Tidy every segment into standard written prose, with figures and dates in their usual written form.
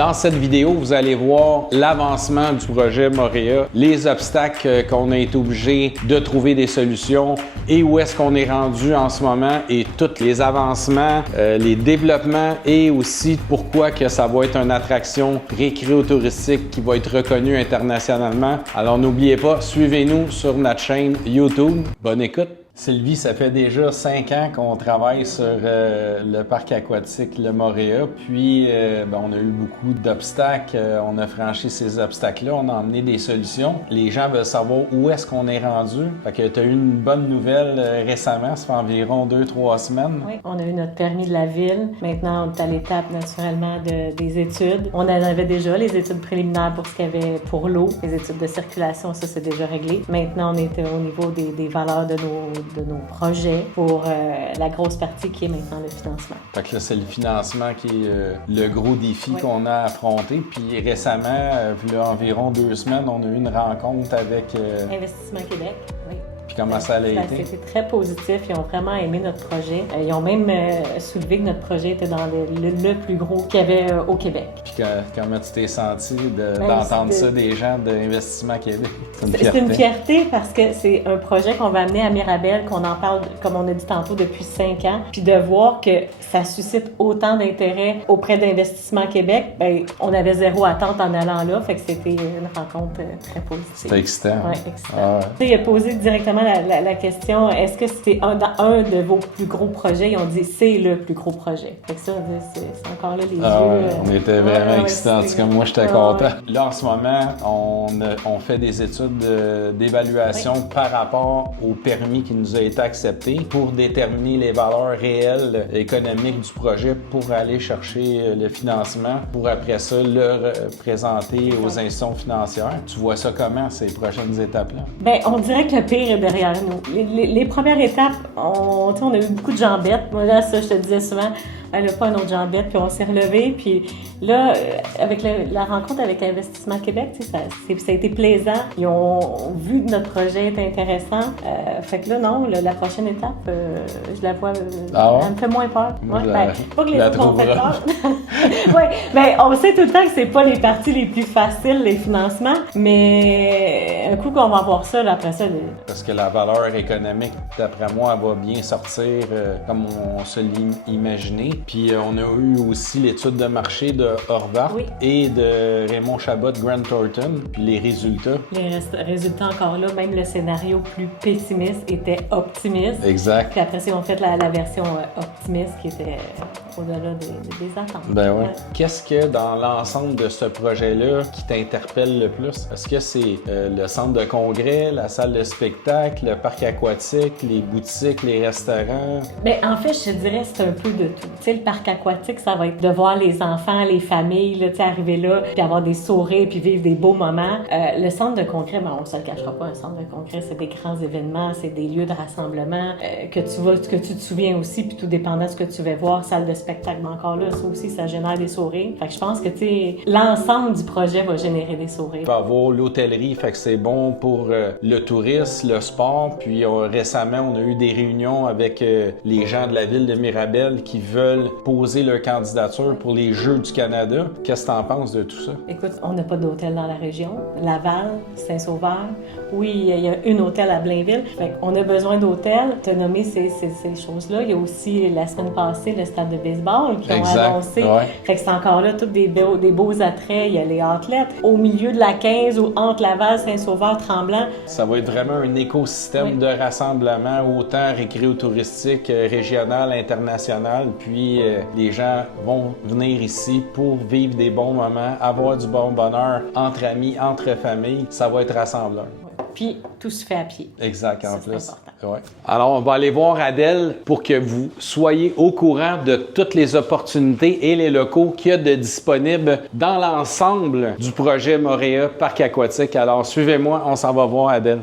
Dans cette vidéo, vous allez voir l'avancement du projet Moréa, les obstacles qu'on a été obligé de trouver des solutions et où est-ce qu'on est rendu en ce moment et tous les avancements, les développements et aussi pourquoi que ça va être une attraction récréo-touristique qui va être reconnue internationalement. Alors n'oubliez pas, suivez-nous sur notre chaîne YouTube. Bonne écoute! Sylvie, ça fait déjà 5 ans qu'on travaille sur le parc aquatique Le Moréa, puis on a eu beaucoup d'obstacles, on a franchi ces obstacles-là, on a emmené des solutions. Les gens veulent savoir où est-ce qu'on est rendu. Fait que tu as eu une bonne nouvelle récemment, ça fait environ 2-3 semaines. Oui, on a eu notre permis de la ville. Maintenant, on est à l'étape naturellement des études. On en avait déjà les études préliminaires pour ce qu'il y avait pour l'eau, les études de circulation, ça c'est déjà réglé. Maintenant, on est au niveau des valeurs de nos projets pour la grosse partie qui est maintenant le financement. Fait que là, c'est le financement qui est le gros défi qu'on a affronté. Puis récemment, il y a environ 2 semaines, on a eu une rencontre avec Investissement Québec, oui. Puis comment ça a été? C'était très positif. Ils ont vraiment aimé notre projet. Ils ont même soulevé que notre projet était dans le plus gros qu'il y avait au Québec. Puis comment tu t'es senti d'entendre ça des gens d'Investissement Québec? C'est une fierté parce que c'est un projet qu'on va amener à Mirabel, qu'on en parle, comme on a dit tantôt, depuis 5 ans. Puis de voir que ça suscite autant d'intérêt auprès d'Investissement Québec, bien, on avait zéro attente en allant là. Fait que c'était une rencontre très positive. C'était excitant. Oui, excitant. Il a posé directement la question, est-ce que c'était un de vos plus gros projets? Ils ont dit, c'est le plus gros projet. Fait que ça, c'est encore là les yeux. On était vraiment excités. En tout cas, moi, j'étais content. Là, en ce moment, on fait des études d'évaluation par rapport au permis qui nous a été accepté pour déterminer les valeurs réelles économiques du projet pour aller chercher le financement pour après ça le présenter aux institutions financières. Tu vois ça comment, ces prochaines étapes-là? Bien, on dirait que le pire est derrière nous. Les premières étapes, on a eu beaucoup de jambettes. Moi, là, ça, je te disais souvent, elle n'a pas une autre jambette, puis on s'est relevé. Puis là, avec la rencontre avec Investissement Québec, ça a été plaisant. Ils ont vu que notre projet est intéressant. Fait que là, non, la prochaine étape, je la vois, elle me fait moins peur. Moi, pas que les autres m'ont fait peur. Oui, bien, on sait tout le temps que c'est pas les parties les plus faciles, les financements, mais un coup qu'on va voir ça, là, après ça... Parce que la valeur économique, d'après moi, elle va bien sortir comme on se l'imaginait. Puis on a eu aussi l'étude de marché de Horvath et de Raymond Chabot de Grant Thornton, puis les résultats. Les résultats encore là, même le scénario plus pessimiste était optimiste. Exact. Puis après, ils ont fait la version optimiste qui était au-delà des attentes. Ben oui. Qu'est-ce que dans l'ensemble de ce projet-là qui t'interpelle le plus? Est-ce que c'est le centre de congrès, la salle de spectacle, le parc aquatique, les boutiques, les restaurants? Bien, en fait, je te dirais c'est un peu de tout. Tu sais, le parc aquatique, ça va être de voir les enfants, les familles, là, tu sais, arriver là, puis avoir des sourires, puis vivre des beaux moments. Le centre de congrès, ben, on ne se le cachera pas, un centre de congrès, c'est des grands événements, c'est des lieux de rassemblement que tu te souviens aussi, puis tout dépendant de ce que tu vas voir, salle de spectacle, mais encore là, ça aussi, ça génère des sourires. Fait que je pense que, tu sais, l'ensemble du projet va générer des sourires. Il va y avoir l'hôtellerie, fait que c'est bon pour le tourisme, le sport, puis récemment, on a eu des réunions avec les gens de la ville de Mirabel qui veulent poser leur candidature pour les Jeux du Canada. Qu'est-ce que tu en penses de tout ça? Écoute, on n'a pas d'hôtel dans la région. Laval, Saint-Sauveur, oui, il y a un hôtel à Blainville. Fait qu'on a besoin d'hôtels. Tu as nommé ces choses-là. Il y a aussi, la semaine passée, le stade de baseball qui ont annoncé. Ouais. Fait que c'est encore là tous des beaux attraits. Il y a les athlètes. Au milieu de la 15 ou entre Laval, Saint-Sauveur, Tremblant. Ça va être vraiment un écosystème de rassemblement, autant récréo-touristique, régional, international. Puis les gens vont venir ici pour vivre des bons moments, avoir du bon bonheur entre amis, entre familles. Ça va être rassembleur. Puis tout se fait à pied. Exact, en plus. Ouais. Alors, on va aller voir Adèle pour que vous soyez au courant de toutes les opportunités et les locaux qu'il y a de disponibles dans l'ensemble du projet Moréa Parc Aquatique. Alors, suivez-moi, on s'en va voir Adèle.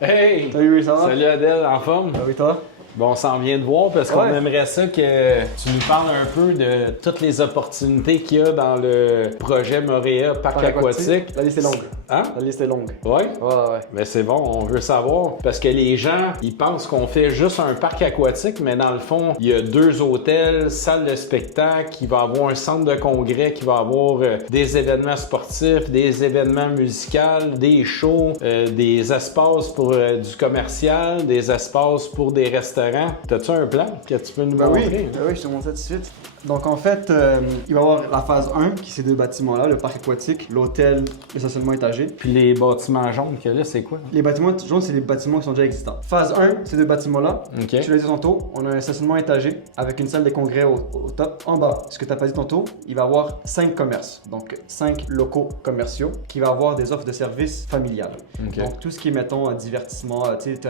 Hey! Salut, ça va? Salut Adèle, en forme? Oui, toi? Bon, on s'en vient de voir parce qu'on aimerait ça que tu nous parles un peu de toutes les opportunités qu'il y a dans le projet Moréa Parc Aquatique. La liste est longue. Hein? La liste est longue. Oui? Ouais. Mais c'est bon, on veut savoir. Parce que les gens, ils pensent qu'on fait juste un parc aquatique, mais dans le fond, il y a 2 hôtels, salle de spectacle, il va y avoir un centre de congrès, qui va avoir des événements sportifs, des événements musicaux, des shows, des espaces pour du commercial, des espaces pour des restaurants. T'as-tu un plan que tu peux nous montrer? Oui, je te montre ça tout de suite. Donc en fait, il va y avoir la phase 1, qui c'est 2 bâtiments-là, le parc aquatique, l'hôtel, le stationnement étagé. Puis les bâtiments jaunes que là, c'est quoi? Les bâtiments jaunes, c'est les bâtiments qui sont déjà existants. Phase 1, ces 2 bâtiments-là. OK. Tu l'as dit tantôt, on a un stationnement étagé avec une salle de congrès au top. En bas, ce que tu n'as pas dit tantôt, il va y avoir 5 commerces, donc 5 locaux commerciaux qui vont avoir des offres de services familiales. OK. Donc tout ce qui est, mettons, divertissement, tu sais,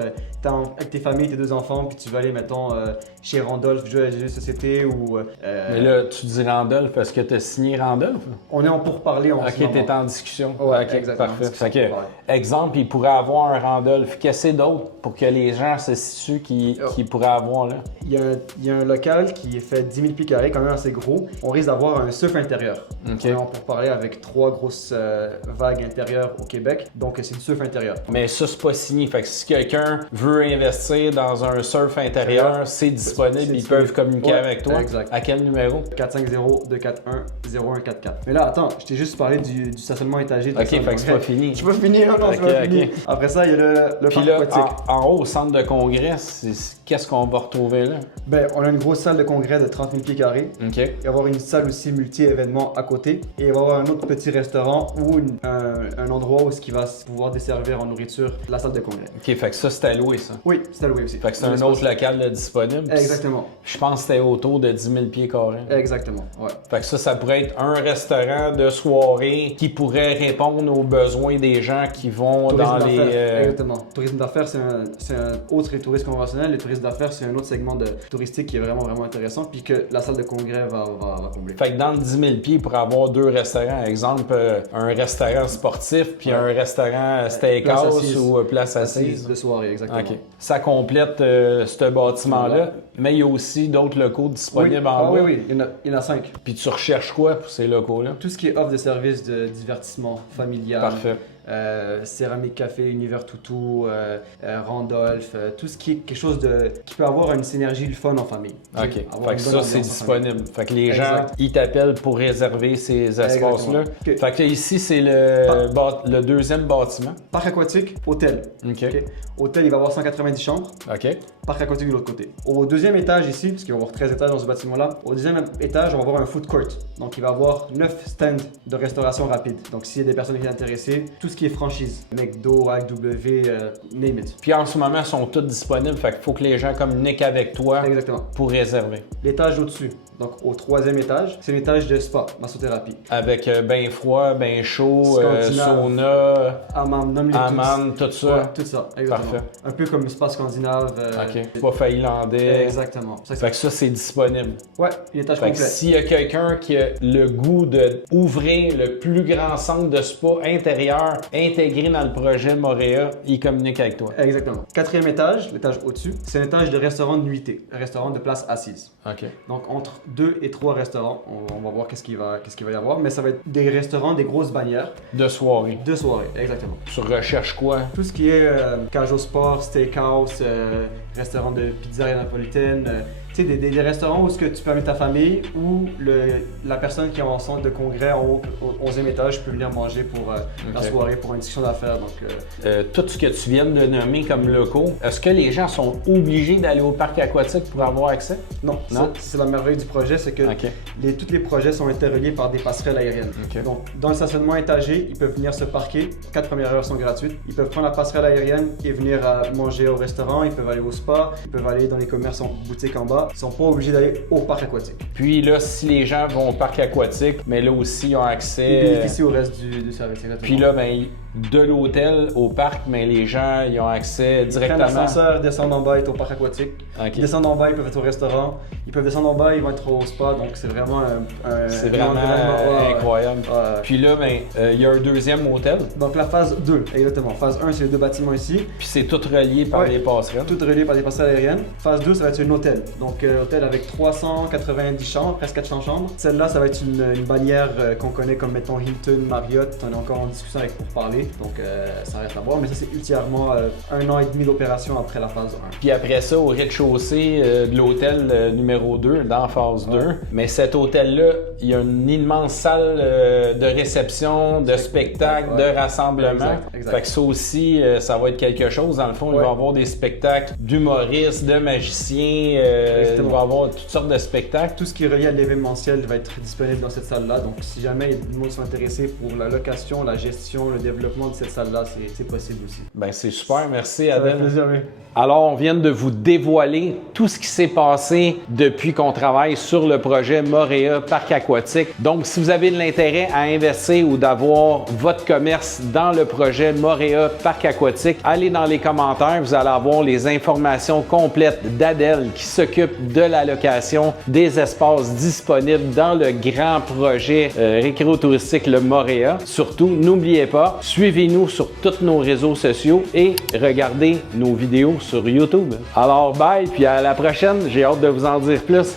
avec tes familles, tes 2 enfants, puis tu vas aller, mettons, chez Randolph, jouer à des jeux de société ou... Mais là, tu dis Randolph parce que tu as signé Randolph? On est en pourparlers en ce moment. OK, t'es en discussion. Ouais, OK, exactement. parfait. Fait que, exemple, il pourrait avoir un Randolph. Qu'est-ce que c'est d'autre pour que les gens se situent qui pourraient avoir là? Il y a un local qui fait 10 000 pieds carrés, quand même assez gros. On risque d'avoir un surf intérieur. OK. On est en pourparlers avec 3 grosses vagues intérieures au Québec. Donc, c'est du surf intérieur. Mais ça, c'est pas signé. Fait que si quelqu'un veut investir dans un surf intérieur, c'est disponible. Ils peuvent communiquer avec toi. Exact. À quel numéro? 450-241-0144. Mais là, attends, je t'ai juste parlé du stationnement étagé. OK, fait que c'est pas fini. Je peux finir, non, c'est pas fini. Après ça, il y a le Puis parc là, aquatique. en haut, au centre de congrès, qu'est-ce qu'on va retrouver là? Ben, on a une grosse salle de congrès de 30 000 pieds carrés. OK. Il va y avoir une salle aussi multi-événements à côté. Et il va y avoir un autre petit restaurant ou un endroit où il va pouvoir desservir en nourriture la salle de congrès. OK, fait que ça, c'est alloué, ça. Oui, c'est alloué aussi. Fait que c'est un autre local là, disponible. Exactement. Je pense que c'était autour de 10 000 pieds carrés. Exactement, ouais. Fait que ça pourrait être un restaurant de soirée qui pourrait répondre aux besoins des gens qui vont dans les... Exactement. Tourisme d'affaires, c'est un autre les touristes conventionnels. Les touristes d'affaires, c'est un autre segment touristique qui est vraiment, vraiment intéressant puis que la salle de congrès va combler. Fait que dans le 10 000 pieds, pour avoir 2 restaurants, exemple, un restaurant sportif puis un restaurant steakhouse ou place assise. De soirée, exactement. OK. Ça complète ce bâtiment-là, mais il y a aussi d'autres locaux disponibles en bas. Oui, il y en a 5. Puis tu recherches quoi pour ces locaux-là? Tout ce qui est offre de services de divertissement familial. Parfait. Céramique Café, Univers Toutou, Randolph, tout ce qui est quelque chose qui peut avoir une synergie, le fun en famille. OK. Fait que ça, c'est disponible. Fait que les gens, ils t'appellent pour réserver ces espaces-là. Okay. Fait que ici, c'est le deuxième bâtiment. Parc aquatique, hôtel. OK. Hôtel, il va avoir 190 chambres. OK. Parc aquatique de l'autre côté. Au deuxième étage ici, parce qu'il va y avoir 13 étages dans ce bâtiment-là, au deuxième étage, on va avoir un food court. Donc, il va y avoir 9 stands de restauration rapide. Donc, s'il y a des personnes qui sont intéressées, tout ce qui est franchise, McDo, AW, name it. Puis en ce moment, ils sont tous disponibles. Fait qu'il faut que les gens communiquent avec toi pour réserver. L'étage au-dessus, donc au 3e étage, c'est l'étage de spa, massothérapie. Avec bain froid, bain chaud, sauna, hammam, tout ça. Ouais, tout ça, exactement. Parfait. Un peu comme le spa scandinave. OK. Spa finlandais. Exactement. Fait que ça, c'est disponible. Ouais, l'étage Fait complet. que s'il y a quelqu'un qui a le goût d'ouvrir le plus grand centre de spa intérieur intégré dans le projet Moréa, il communique avec toi. Exactement. 4e étage, l'étage au-dessus, c'est un étage de restaurant de nuitée, un restaurant de place assise. OK. Donc entre 2 et 3 restaurants, on va voir qu'est-ce qu'il va y avoir, mais ça va être des restaurants, des grosses bannières. De soirée. De soirée, exactement. Tu recherches quoi? Tout ce qui est cage au sport, steakhouse, restaurant de pizzeria napolitaine, tu sais, des restaurants où ce que tu peux amener ta famille ou la personne qui est en centre de congrès au 11e étage peut venir manger pour la soirée, pour une discussion d'affaires. Tout ce que tu viens de nommer comme locaux, est-ce que les gens sont obligés d'aller au parc aquatique pour avoir accès? Non. C'est la merveille du projet, c'est que tous les projets sont interreliés par des passerelles aériennes. Okay. Donc, dans le stationnement étagé, ils peuvent venir se parquer. 4 premières heures sont gratuites. Ils peuvent prendre la passerelle aérienne et venir manger au restaurant. Ils peuvent aller au spa. Ils peuvent aller dans les commerces en boutique en bas. Ils sont pas obligés d'aller au parc aquatique. Puis là, si les gens vont au parc aquatique, mais là aussi ils ont accès... Ils bénéficient au reste du service. Exactement. Puis là, ben, de l'hôtel au parc, mais les gens ils ont accès directement. Ils prennent l'ascenseur, descendent en bas, ils sont au parc aquatique. Okay. Ils descendent en bas, ils peuvent être au restaurant. Ils peuvent descendre en bas, ils vont être au spa. Donc c'est vraiment c'est vraiment incroyable. Puis là, il y a un deuxième hôtel. Donc la phase 2, exactement. Phase 1, c'est les deux bâtiments ici. Puis c'est tout relié par les passerelles. Tout relié par des passerelles aériennes. Phase 2, ça va être un hôtel. Donc hôtel avec 390 chambres, presque 400 chambres. Celle-là, ça va être une bannière qu'on connaît comme mettons Hilton, Marriott. On est encore en discussion avec pour parler. Donc ça reste à voir. Mais ça, c'est ultérieurement 1 an et demi d'opération après la phase 1. Puis après ça, au rez-de-chaussée de l'hôtel numéro 2, dans phase 2. Mais cet hôtel-là, il y a une immense salle de réception, de spectacle, de rassemblement. Exact. Fait que ça aussi, ça va être quelque chose. Dans le fond, il va y avoir des spectacles d'humoristes, de magiciens. Il va y avoir toutes sortes de spectacles. Tout ce qui est relié à l'événementiel va être disponible dans cette salle-là. Donc si jamais les gens sont intéressés pour la location, la gestion, le développement de cette salle-là, c'est possible aussi. Ben c'est super. Merci, Adèle. Adèle. Ça fait plaisir, oui. Alors, on vient de vous dévoiler tout ce qui s'est passé depuis qu'on travaille sur le projet Moréa Parc Aquatique. Donc, si vous avez de l'intérêt à investir ou d'avoir votre commerce dans le projet Moréa Parc Aquatique, allez dans les commentaires, vous allez avoir les informations complètes d'Adèle qui s'occupe de la location des espaces disponibles dans le grand projet récréo-touristique le Moréa. Surtout, n'oubliez pas, suivez-nous sur tous nos réseaux sociaux et regardez nos vidéos sur YouTube. Alors, bye, puis à la prochaine. J'ai hâte de vous en dire plus.